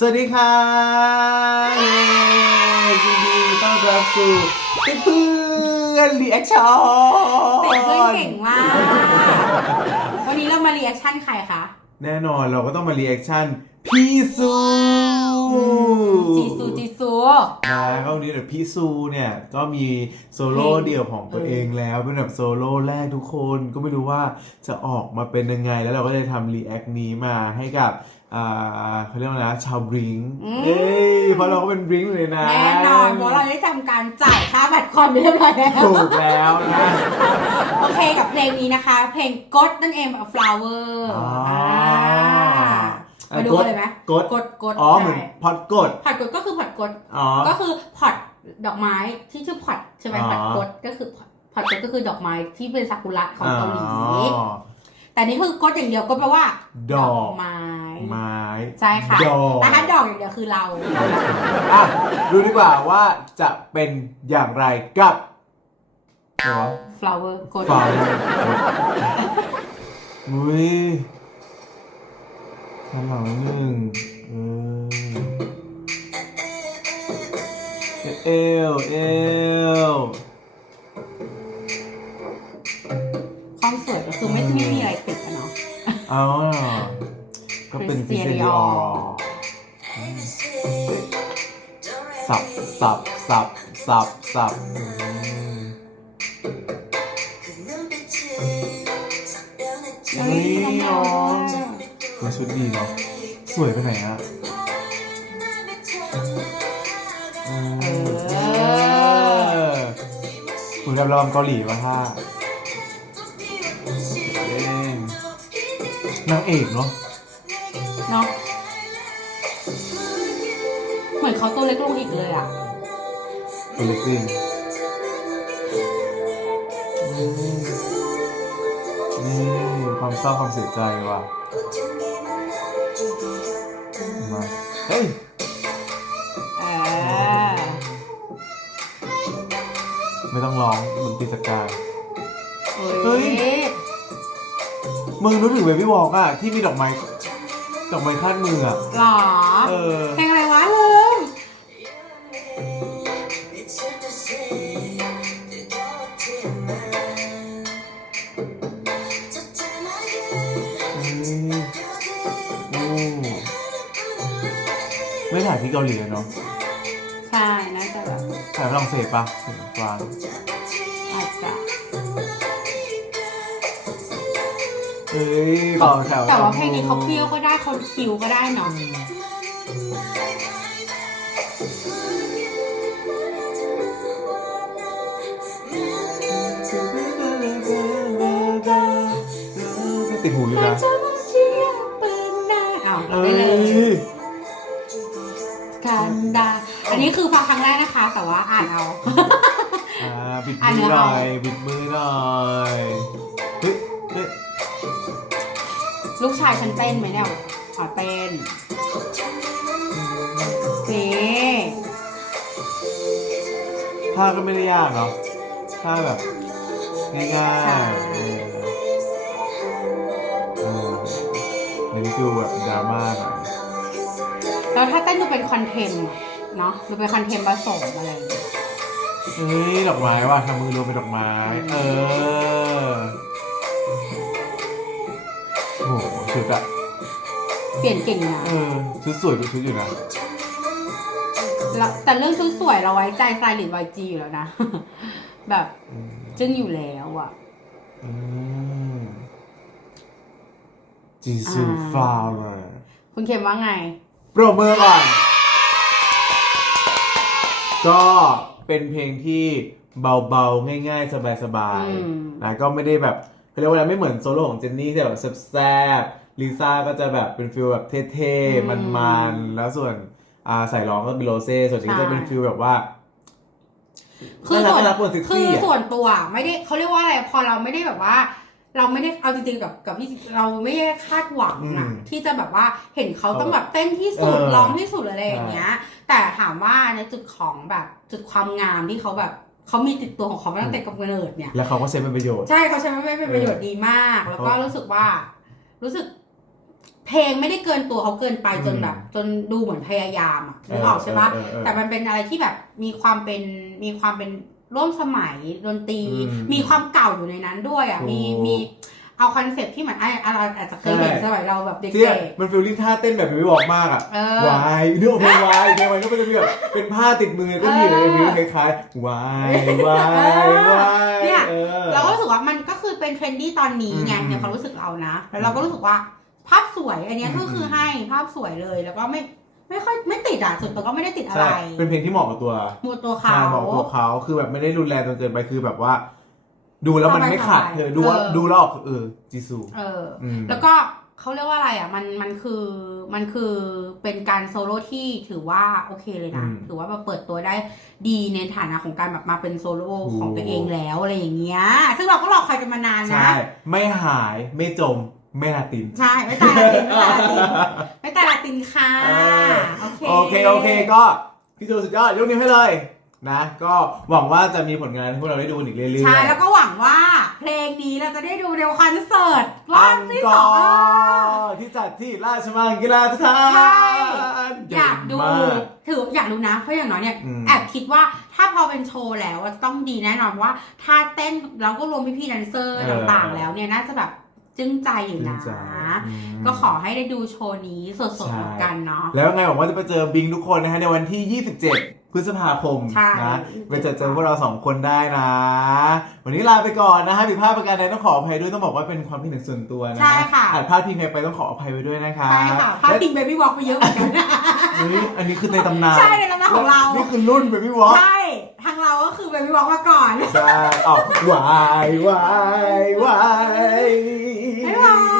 สวัสดีค่ะเย้ยินดีต้อนรับสู่เพื่อนรีแอคชั่นเป็นเพื่อนเก่งมาก วันนี้เรามาเรีแอคชั่นใครคะ แน่นอนเราก็ต้องมารีแอคชั่นพี่ซูจีซูจีซูนะก็วันนี้เดี๋ยวพี่ซูเนี่ยก็มีโซโล่เพลงเดี่ยวของตัวเองแล้วเป็นแบบโซโล่แรกทุกคนก็ไม่รู้ว่าจะออกมาเป็นยังไงแล้วเราก็จะทำรีแอคนี้มาให้กับอ่า เขาเรียกว่านะชาวบริงค์เย้เพราะเราก็เป็นบริงค์เลยนะแน่นอนเพราะเราได้ทำการจ่ายค่าบัตรคอนไปเรียบร้อยแล้วถูกแล้วนะโอเคกับเพลงนี้นะคะ เพลง God นั่นเอง flower อ๋ออ่ามาดูกันเลยไหมกดกดกดอ๋อเหมือนใช่พอดกดพอดกดก็คือพอดกดอ๋อก็คือพอดดอกไม้ที่ชื่อพอดใช่ไหมอ๋อพอดกดก็คือพอดกดก็คือดอกไม้ที่เป็นซากุระของเกาหลีอ๋อ แต่นี่คือกดอย่างเดียวก็แปลว่าดอกไม้ ไม้ใช่ค่ะดอกแต่ถ้าดอกอย่างเดียวคือเรา อะดูดีกว่าว่าจะเป็นอย่างไรกับเหรอ flower กดฟังอุ้ยข้างหลังหนึ่งเออเอวเอว ความสวยก็คือไม่ไม่มีอะไรติดอะเนาะเอาก็เป็นพิเศษ Christian อ Dior สับสับสับสับสับอืมเฮ้ยน้องตัวชุดดีเนาะ สวยไปไหนอะอืมเออเหมือนกับเราทำเกาหลีวะท่า นางเอกเนาะเนาะเหมือนเขาตัวเล็กลงอีกเลยอะตัวเล็กจริงอืมนี่ความเศร้าความเสียใจว่ะมาเฮ้ยเออไม่ต้องร้องมึงติดจักการเฮ้เฮ้ยย มึงรู้ถึงเบบี้วอล์กอะที่มีดอกไม้ดอกไม้คาดมืออะหรอเออเพลงอะไรวะลืมโอ้ไม่ถ่ายที่เกาหลีเลยเนาะใช่น่าจะแบบถ่ายฝรั่งเศสปะถึงกลางอาจจะ ยต่อแถวแต่ว่าเพลงนี้เขาเคี้ยวก็ได้เขาคิวก็ได้เนาะติดหูอยู่นะจะมาเชียร์ปืนหน้าอ้าวเอ้ได้เลยยกันดาอันนี้คือฟังครั้งแรกนะคะ แต่ว่าอ่านเอาอ่าบิดอะมืเนื้ออหน่เอาอยบิดมือหน่อยเฮ้ยเฮ้ย ลูกชายฉันเต้นไหมเนี่ยขอเต้นนี่ท่าก็ไม่ได้ยากเนาะท่าแบบง่ายๆเออเออในนี้คือแบบดราม่าหน่อยแล้วถ้าเต้นดูเป็นคอนเทนต์อะเนาะดูเป็นคอนเทนต์ผสมอะไรอย่างเงี้ย เฮ้ยดอกไม้ว่ะทำมือรวมเป็นดอกไม้ เออ ชุดอะเปลี่ยนเก่งนะเออชุดสวยเป็นชุดอยู่นะแล้วแต่เรื่องชุดสวยเราไว้ใจสไตลิสต์วจีอยู่แล้วนะ แบบอืมจึงอยู่แล้วอะ อืมจีซูอ่า ฟลาวเวอร์คุณเข็มว่าไง ปรบมือก่อน ก็เป็นเพลงที่เบาๆ ง่ายๆ สบายอืม ๆนะก็ไม่ได้แบบเขาเรียกว่าอะไรไม่เหมือนโซโล่ของเจนนี่ที่แบบแซ่บๆ ลิซ่าก็จะแบบเป็นฟิลแบบเท่ๆ มันๆ แล้วส่วนอ่าใส่ร้องก็เป็นโรเซ่ส่วนนี้ก็จะเป็นฟิลแบบว่าคือส่วนน่ารักน่ารักบนเซ็กคืซี่ออะส่วนตัวไม่ได้เขาเรียกว่าอะไรพอเราไม่ได้แบบว่า เราไม่ได้เอาจริงๆกับกับพี่เราไม่ได้คาดหวังนะที่จะแบบว่าเห็นเขาต้องแบบเต้นที่สุดร้องที่สุดอะไรอย่างเงี้ย แต่ถามว่าในจุดของแบบจุดความงามที่เขาแบบเขามีติดตัวของเขามาตั้งแต่กำเนิดเนี่ยแล้วเขาก็ใช้เป็นประโยชน์ใช่เขาใช้มันเป็นประโยชน์ดีมาก แล้วก็เขารู้รู้สึกว่ารู้สึก เพลงไม่ได้เกินตัวเขาเกินไปจนอืมแบบ จนดูเหมือนพยายามอะนึกออกใช่ปะเออเออเออแต่มันเป็นอะไรที่แบบมีความเป็นมีความเป็นร่วมสมัยดนตรีอืมมีความเก่าอยู่ในนั้นด้วยอะมีถูกมีเอาคอนเซ็ปต์ที่เหมือนไอ้เราอาจจะเคยเห็นใช่สมัยเราแบบเด็ที่กมันฟีลลิ่งท่าเต้นแบบไม่บอกมากอะๆเออวายนึกออกเพลงวายเพลงวายก็มันจะมีแบบเป็นผ้าติดมือก็มีในมิวคล้ายๆวายวายวายเนี่ยออเราก็รู้สึกว่ามันก็คือเป็นเทรนดี้ตอนนี้ไงอืมในความรู้สึกเรานะแล้วเราก็รู้สึกว่า ภาพสวยอันเนี้ยก็คือมให้ภาพสวยเลยแล้วก็ไม่ไม่ค่อยไม่ติดอะสุดตัวก็ไม่ได้ติดอะใช่ ไรเป็นเพลงที่เหมาะกับตัวมูตัวเขา ใช่เหมาะกับตัวเขา คือแบบไม่ได้รุนแรงจนเกินไป คือแบบว่า ดูแล้วมันไม่ขัดสบายๆเออดูว่าเออ ดูแล้วออกเออจีซู เอออืมแล้วก็เขาเรียกว่าอะไรอะมันมันคือมันคือเป็นการโซโล่ที่ถือว่าโอเคเลยนะ อืมถือว่าแบบเปิดตัวได้ดีในฐานะของการแบบมาเป็นโซโล่ถูก ของตัวเองแล้วอะไรอย่างเงี้ย ซึ่งเราก็รอคอยกันมานานนะ ใช่ ไม่หายไม่จม ไม่ลาติน ใช่ไม่ตายลาตินไม่ตายลาตินไม่ตายลาตินค่ะเออโอเคโอเคโอเคก็พี่จูสุดยอดยกนิ้วให้เลยนะ ก็หวังว่าจะมีผลงานให้พวกเราได้ดูกันอีกเรื่อยๆใช่แล้วก็หวังว่าเพลงนี้เราจะได้ดูในคอนเสิร์ตรอบที่สองรที่จัดที่ราชมังกีฬาสถานใช่อยากดูมากถืออยากดูนะเพราะอย่างน้อยเนี่ยอืมแอบคิดว่าถ้าพอเป็นโชว์แล้วอะต้องดีแน่นอนว่า ถ้าเต้นแล้วก็รวมพี่ๆแดนเซอร์เออต่างๆแล้วเนี่ยน่าจะแบบ จึ้งใจอยู่นะชื่นใจอืม ก็ขอให้ได้ดูโชว์นี้สดๆเหมือนกันเนาะ แล้วไงหวังว่าจะไปเจอบิงทุกคนนะฮะในวันที่ 27 พฤษภาคมใช่ นะไปเจอเจอพวกเราสองคนได้นะ วันนี้ลาไปก่อนนะฮะผิดพลาดประการใดต้องขออภัยด้วยต้องบอกว่าเป็นความคิดเห็นส่วนตัวนะใช่ค่ะ อาจพลาดพิงใครไปต้องขออภัยไว้ด้วยนะคะใช่ค่ะพาติงเบบี้วอล์กไปเยอะเหมือนกัน เฮ้ยอันนี้คือในตำนานใช่ในตำนานของเรา นี่คือรุ่นเบบี้วอล์ก ใช่ือไปไม่บอกมาก่อน ใช่ออกวายวายวาย บ๊ายบาย